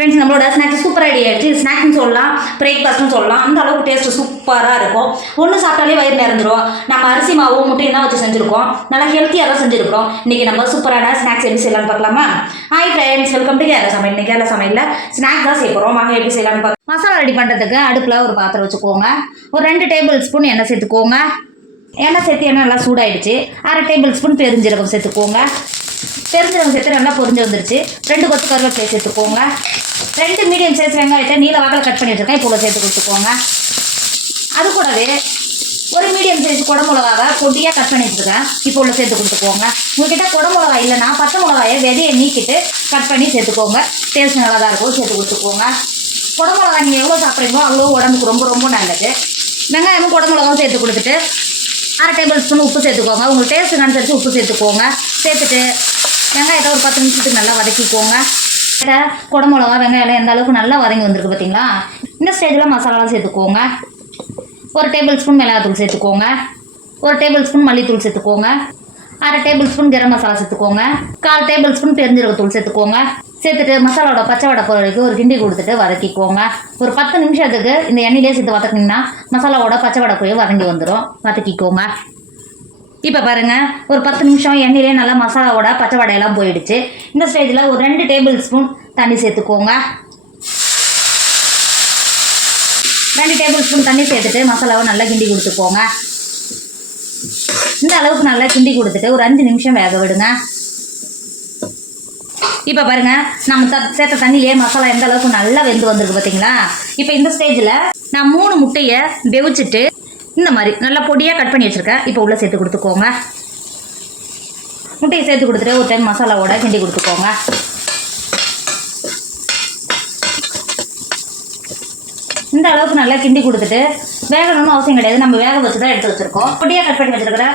Friends நம்மளோட snacks super idea ஆயிடுச்சு. ஸ்நாக்ஸ்னு சொல்லலாம் பிரேக்ஃபாஸ்ட்னு சொல்லலாம். அந்த அளவுக்கு டேஸ்ட் சூப்பராக இருக்கும். ஒன்று சாப்பிட்டாலே வயிறு நிறந்துடும் நம்ம அரிசி மாவும் முட்டையும் தான் வச்சு செஞ்சுருக்கோம்? நல்லா ஹெல்த்தியாக தான் செஞ்சுருக்கோம் இன்றைக்கி நம்ம சூப்பரான ஸ்நாக்ஸ் எப்படி செய்யலாம்னு பார்க்கலாமா? Hi friends welcome to Kerala சமையல். இன்றைக்கி கேரள சமையலில் ஸ்நாக்ஸ் தான் செய்ய வாங்க எப்படி செய்யலாம்னு பார்க்க மசாலா ரெடி பண்ணுறதுக்கு அடுப்பில் ஒரு பாத்திரம் வச்சுக்கோங்க. ஒரு ரெண்டு டேபிள் ஸ்பூன் எண்ணெய் சேர்த்துக்கோங்க. எண்ணெய் சேர்த்து எண்ணெய் நல்லா சூடாயிடுச்சு. அரை டேபிள் ஸ்பூன் பெருஞ்சீரகம் சேர்த்துக்கோங்க. பெருஞ்சீரகம் சேர்த்து நல்லா பொரிஞ்சு வந்துருச்சு. ரெண்டு கொத்து கருவேப்பிலை சேர்த்துக்கோங்க. ரெண்டு மீடியம் சைஸ் வெங்காயத்தை நீல வாக்கில் கட் பண்ணி வச்சுருக்கேன். இப்போ உள்ள சேர்த்து கொடுத்துக்கோங்க. அது கூடவே ஒரு மீடியம் சைஸ் குடமிளகாவை பொடியாக கட் பண்ணி வச்சுருக்கேன். இப்போ உள்ள சேர்த்து கொடுத்துக்கோங்க. உங்ககிட்ட குடமிளகா இல்லைன்னா பச்சை மிளகாயை விதையை நீக்கிட்டு கட் பண்ணி சேர்த்துக்கோங்க. டேஸ்ட் நல்லா தான் இருக்கும். சேர்த்து கொடுத்துக்கோங்க. குடமிளகா நீங்கள் எவ்வளோ சாப்பிட்றீங்களோ அவ்வளோ உடம்புக்கு ரொம்ப ரொம்ப நல்லது. வெங்காயமும் குடமிளகாவும் சேர்த்து கொடுத்துட்டு அரை டேபிள் ஸ்பூன் உப்பு சேர்த்துக்கோங்க. உங்களுக்கு டேஸ்ட்டுக்கு அனுசரித்து உப்பு சேர்த்துக்கோங்க. சேர்த்துட்டு வெங்காயத்தை ஒரு பத்து நிமிஷத்துக்கு நல்லா வதக்கிக்கோங்க. குடமிளகா வெங்காயம் எந்த அளவுக்கு நல்லா வதங்கி வந்திருக்கு பார்த்தீங்களா இந்த ஸ்டேஜில் மசாலாலாம் சேர்த்துக்கோங்க. ஒரு டேபிள் ஸ்பூன் மிளகாத்தூள் சேர்த்துக்கோங்க. ஒரு டேபிள் ஸ்பூன் மல்லித்தூள் சேர்த்துக்கோங்க. அரை டேபிள் ஸ்பூன் கரம் மசாலா சேர்த்துக்கோங்க. கால் டேபிள் ஸ்பூன் பெருஞ்சீரகத்தூள் சேர்த்துக்கோங்க. சேர்த்துட்டு மசாலாவோட பச்சை வடை வரைக்கும் ஒரு கிண்டி கொடுத்துட்டு வதக்கிக்கோங்க. ஒரு பத்து நிமிஷத்துக்கு இந்த எண்ணெயிலே சேர்த்து வதக்குனீங்கன்னா மசாலாவோட பச்சை வடை போய் வதங்கி வந்துடும் வதக்கிக்கோங்க. இப்போ பாருங்க ஒரு பத்து நிமிஷம் எண்ணெயிலே நல்லா மசாலாவோட பச்சை வடையெல்லாம் போயிடுச்சு. இந்த ஸ்டேஜில் ஒரு ரெண்டு டேபிள் ஸ்பூன் தண்ணி சேர்த்துக்கோங்க. ரெண்டு டேபிள் ஸ்பூன் தண்ணி சேர்த்துட்டு மசாலாவை நல்லா கிண்டி கொடுத்துக்கோங்க. இந்த அளவுக்கு நல்லா கிண்டி கொடுத்துட்டு ஒரு அஞ்சு நிமிஷம் வேக விடுங்க. இப்போ பாருங்க நம்ம த சேர்த்த தண்ணியிலே மசாலா எந்த அளவுக்கு நல்லா வெந்து வந்திருக்கு பார்த்தீங்களா இப்போ இந்த ஸ்டேஜில் நான் மூணு முட்டையை வெவிச்சிட்டு இந்த மாதிரி நல்லா பொடியாக கட் பண்ணி வச்சுருக்கேன் இப்போ உள்ளே சேர்த்து கொடுத்துக்கோங்க. முட்டையை சேர்த்து கொடுத்துட்டு ஒரு டைம் மசாலாவோட கிண்டி கொடுத்துக்கோங்க. இந்த அளவுக்கு நல்லா கிண்டி கொடுத்துட்டு வேகணும்னு அவசியம் கிடையாது. நம்ம வேக வச்சு தான் எடுத்து வச்சுருக்கோம். பொடியாக கட் பண்ணி வச்சுருக்கிற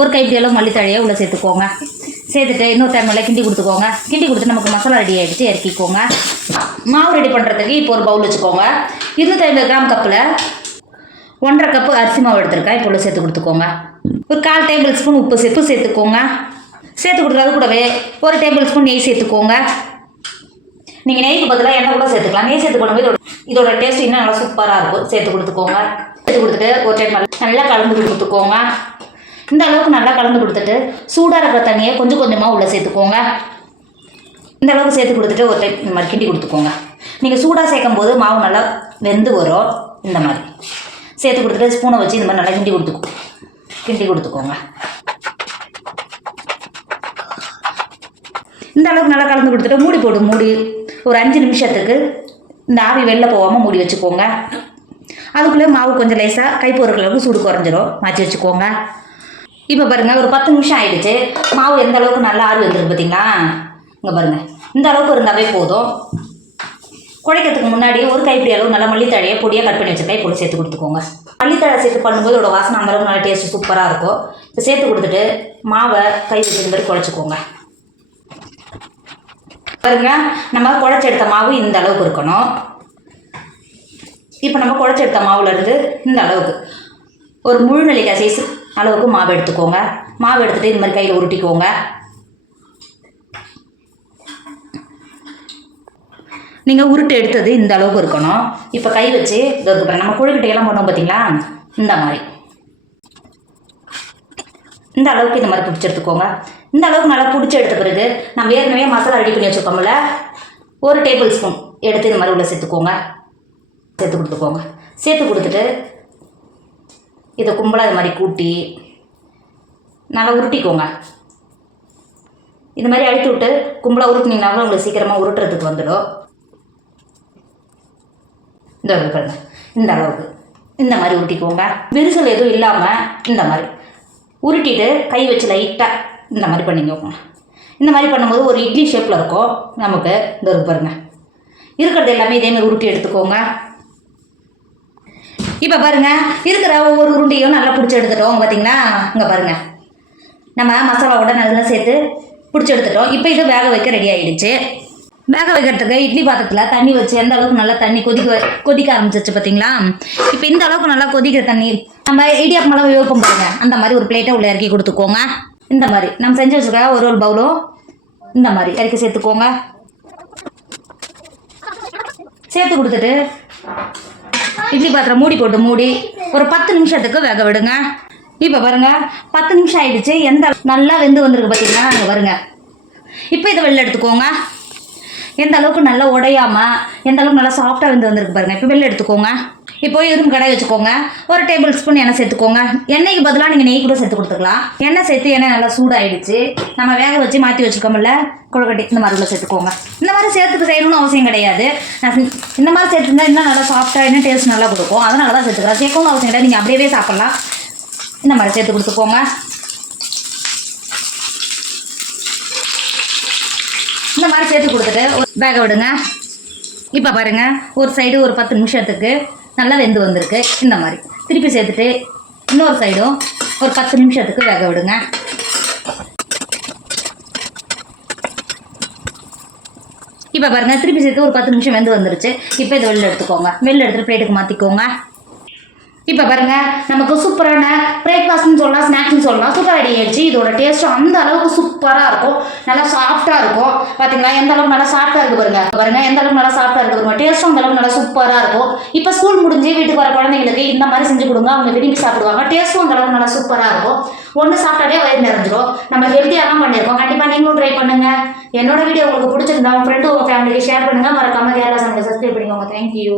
ஒரு கைப்பிடி அளவு மல்லித்தழையை உள்ளே சேர்த்துக்கோங்க. சேர்த்துட்டு இன்னொரு டைம் நல்லா கிண்டி கொடுத்துக்கோங்க. கிண்டி கொடுத்து நமக்கு மசாலா ரெடி ஆகிடுச்சு இறக்கிக்கோங்க. மாவு ரெடி பண்ணுறதுக்கு இப்போ ஒரு பவுல் வச்சுக்கோங்க. இருநூற்றி ஐம்பது கிராம் கப்பில் ஒன்றரை கப்பு அரிசி மாவு எடுத்திருக்கேன் இப்போ உள்ள சேர்த்து கொடுத்துக்கோங்க. ஒரு கால் டேபிள் ஸ்பூன் உப்பு சேர்த்து சேர்த்துக்கோங்க. சேர்த்து கொடுக்குறது கூடவே ஒரு டேபிள் ஸ்பூன் நெய் சேர்த்துக்கோங்க. நீங்கள் நெய்க்கு பதிலாக எண்ணெய் கூட சேர்த்துக்கலாம். நெய் சேர்த்து பண்ணும்போது இதோட இதோட டேஸ்ட் இன்னும் நல்லா சூப்பராக இருக்கும். சேர்த்து கொடுத்துக்கோங்க. சேர்த்து கொடுத்துட்டு ஒரு டைம் நல்லா கலந்து கொடுத்துக்கோங்க. இந்த அளவுக்கு நல்லா கலந்து கொடுத்துட்டு சூடாக இருக்கிற தண்ணியை கொஞ்சம் கொஞ்சமாக உள்ளே சேர்த்துக்கோங்க. இந்த அளவுக்கு சேர்த்து கொடுத்துட்டு ஒரு டைம் இந்த மாதிரி கிண்டி கொடுத்துக்கோங்க. நீங்கள் சூடாக சேர்க்கும் போது மாவு நல்லா வெந்து வரும். இந்த மாதிரி. சேர்த்து கொடுத்துட்டு ஸ்பூனை வச்சு இந்த மாதிரி நல்லா கிண்டி கொடுத்துக்கோ. கிண்டி கொடுத்துக்கோங்க. இந்த அளவுக்கு நல்லா கலந்து கொடுத்துட்டு மூடி போடு மூடி. ஒரு அஞ்சு நிமிஷத்துக்கு இந்த ஆவி வெளில போகாமல் மூடி வச்சுக்கோங்க. அதுக்குள்ளே மாவு கொஞ்சம் லேசாக கை அளவுக்கு சூடு குறைஞ்சிரும். மாற்றி வச்சுக்கோங்க. இப்போ பாருங்கள் ஒரு பத்து நிமிஷம் ஆயிடுச்சு. மாவு எந்த அளவுக்கு நல்லா ஆறு வந்துருக்கு பார்த்தீங்களா இங்கே பாருங்கள் இந்த அளவுக்கு இருந்தாவே போதும். குழைக்கிறதுக்கு முன்னாடி ஒரு கைப்பிடி அளவு நல்லா மல்லித்தழையை பொடியாக கட் பண்ணி வச்சிருக்கேன். இப்போ சேர்த்து கொடுத்துக்கோங்க. மல்லித்தழை சேர்த்து பண்ணும்போது இதோட வாசனை அந்தளவு அளவுக்கு நல்லா டேஸ்ட் சூப்பராக இருக்கும் இப்போ சேர்த்து கொடுத்துட்டு மாவை கை வச்சு இந்த மாதிரி குழச்சிக்கோங்க. பாருங்க நம்ம குழச்செடுத்த மாவு இந்த அளவுக்கு இருக்கணும். இப்போ நம்ம குழச்செடுத்த மாவுல இருந்து இந்த அளவுக்கு ஒரு முழு நெல்லிக்காய் சைஸ் அளவுக்கு மாவு எடுத்துக்கோங்க. மாவு எடுத்துகிட்டு இந்த மாதிரி கையில் உருட்டிக்கோங்க. நீங்கள் உருட்டு எடுத்தது இந்த அளவுக்கு இருக்கணும். இப்போ கை வச்சு இதோ நம்ம கொழுக்கட்டையெல்லாம் பண்ணோம் பார்த்தீங்களா இந்த மாதிரி. இந்த அளவுக்கு இந்த மாதிரி பிடிச்சி எடுத்துக்கோங்க. இந்த அளவுக்கு நல்லா பிடிச்சி எடுத்த பிறகு நம்ம ஏற்கனவே மசாலா ரெடி பண்ணி வச்சுருக்கோம்ல ஒரு டேபிள் ஸ்பூன் எடுத்து இந்த மாதிரி உள்ள சேர்த்துக்கோங்க. சேர்த்து கொடுத்துக்கோங்க. சேர்த்து கொடுத்துட்டு இதை கும்பலாக இது மாதிரி கூட்டி நல்லா உருட்டிக்கோங்க. இந்த மாதிரி அழுத்தி விட்டு கும்பலாக உருட்டினீங்கனாலும் உங்களுக்கு சீக்கிரமாக உருட்டுறதுக்கு வந்துடும். இந்த அளவுக்கு பாருங்க. இந்த அளவுக்கு. இந்த மாதிரி உருட்டிக்கோங்க. விரிசல் எதுவும் இல்லாமல் இந்த மாதிரி. உருட்டிட்டு கை வச்சு லைட்டாக இந்த மாதிரி பண்ணிக்கோங்க இந்த மாதிரி பண்ணும்போது ஒரு இட்லி ஷேப்பில் இருக்கும். நமக்கு இந்த இருக்கு பாருங்க. இருக்கிறது எல்லாமே இதே மாதிரி உருட்டி எடுத்துக்கோங்க. இப்போ பாருங்க இருக்கிற ஒவ்வொரு உருண்டையும் நல்லா பிடிச்சி எடுத்துட்டோம். பார்த்தீங்கன்னா இங்கே பாருங்க. நம்ம மசாலாவோட நல்லா சேர்த்து பிடிச்சி எடுத்துட்டோம். இப்போ இது வேக வைக்க ரெடி ஆகிடுச்சு வேக வைக்கிறதுக்கு இட்லி பாத்திரத்தில் தண்ணி வச்சு எந்த அளவுக்கு நல்லா தண்ணி கொதிக்க கொதிக்க ஆரம்பிச்சிச்சு பார்த்தீங்களா இப்போ இந்த அளவுக்கு நல்லா கொதிக்கிற தண்ணி நம்ம இடியாப்பமெல்லாம் வைப்போம் பாருங்க. அந்த மாதிரி ஒரு பிளேட்டை உள்ள இறக்கி கொடுத்துக்கோங்க. இந்த மாதிரி. நம்ம செஞ்சு வச்சுருக்க ஒரு ஒரு பவுலும் இந்த மாதிரி. இறக்கி சேர்த்துக்கோங்க. சேர்த்து கொடுத்துட்டு இட்லி பாத்திரம் மூடி போட்டு மூடி ஒரு பத்து நிமிஷத்துக்கு வேக விடுங்க. இப்போ பாருங்க பத்து நிமிஷம் ஆயிடுச்சு. எந்த நல்லா வெந்து வந்திருக்கு பார்த்தீங்கன்னா அங்கே வருங்க இப்போ இதை வெளில எடுத்துக்கோங்க. எந்த அளவுக்கு நல்லா உடையாமல் எந்த அளவுக்கு நல்லா சாஃப்டாக வந்து வந்திருக்கு பாருங்க. இப்போ வெளில எடுத்துக்கோங்க. இப்போ இரும்பு கடை வச்சுக்கோங்க. ஒரு டேபிள் ஸ்பூன் எண்ணெய் சேர்த்துக்கோங்க. எண்ணெய்க்கு பதிலாக நீங்கள் நெய் கூட சேர்த்து கொடுத்துக்கலாம். எண்ணெய் சேர்த்து எண்ணெய் நல்லா சூடாயிடுச்சு. நம்ம வேக வச்சு மாற்றி வச்சுக்கோமில்ல கொழுக்கட்டி இந்த மாதிரி உள்ள சேர்த்துக்கோங்க. இந்த மாதிரி சேர்த்துக்கு செய்யணும்னு அவசியம் கிடையாது. நான் இந்த மாதிரி சேர்த்துருந்தா இன்னும் நல்லா சாஃப்டாக இன்னும் டேஸ்ட் நல்லா கொடுக்கும். அதனால தான் சேர்த்துக்கலாம் சேர்க்கவும் அவசியம் கிடையாது. நீங்கள் அப்படியே சாப்பிட்லாம். இந்த மாதிரி சேர்த்து கொடுத்துக்கோங்க. இந்த மாதிரி சேர்த்து கொடுத்துட்டு வேக விடுங்க. இப்போ பாருங்க ஒரு சைடு ஒரு பத்து நிமிஷத்துக்கு நல்லா வெந்து வந்திருக்கு. இந்த மாதிரி. திருப்பி சேர்த்துட்டு இன்னொரு சைடும் ஒரு பத்து நிமிஷத்துக்கு வேக விடுங்க. இப்போ பாருங்க திருப்பி சேர்த்து ஒரு பத்து நிமிஷம் வெந்து வந்துருச்சு. இப்போ இதை வெளில எடுத்துக்கோங்க. வெளில எடுத்துட்டு பிளேட்டுக்கு மாற்றிக்கோங்க இப்போ பாருங்க நமக்கு சூப்பரான பிரேக்ஃபாஸ்ட்னு சொல்லலாம் ஸ்நாக்ஸ்னு சொல்லலாம் சூப்பர் ரெடி ஆயிடுச்சு. இதோட டேஸ்ட் அந்த அளவுக்கு சூப்பராக இருக்கும். நல்லா சாஃப்டாக இருக்கும். பார்த்தீங்களா எந்த அளவுக்கு நல்லா சாஃப்டாக இருக்கு பாருங்க. பாருங்க எந்த அளவுக்கு நல்லா சாஃப்டாக இருக்கு பாருங்க. டேஸ்ட்டும் அந்த அளவுக்கு நல்லா சூப்பராக இருக்கும். இப்போ ஸ்கூல் முடிஞ்சு வீட்டுக்கு வர குழந்தைங்களுக்கு இந்த மாதிரி செஞ்சு கொடுங்க. அவங்க விரும்பி சாப்பிடுவாங்க. டேஸ்ட்டும் அந்த அளவுக்கு நல்லா சூப்பராக இருக்கும். ஒன்று சாப்பிட்டாலே வயிறு நிறைஞ்சிரும். நம்ம ஹெல்த்தியாக தான் பண்ணியிருக்கோம். கண்டிப்பாக நீங்களும் ட்ரை பண்ணுங்க. என்னோட வீடியோ உங்களுக்கு பிடிச்சிருந்தா உங்க ஃப்ரெண்டு உங்க ஃபேமிலிக்கு ஷேர் பண்ணுங்க. மறக்காம கேரளா சமையல் சப்ஸ்கிரைப் பண்ணிக்கோங்க. தேங்க்யூ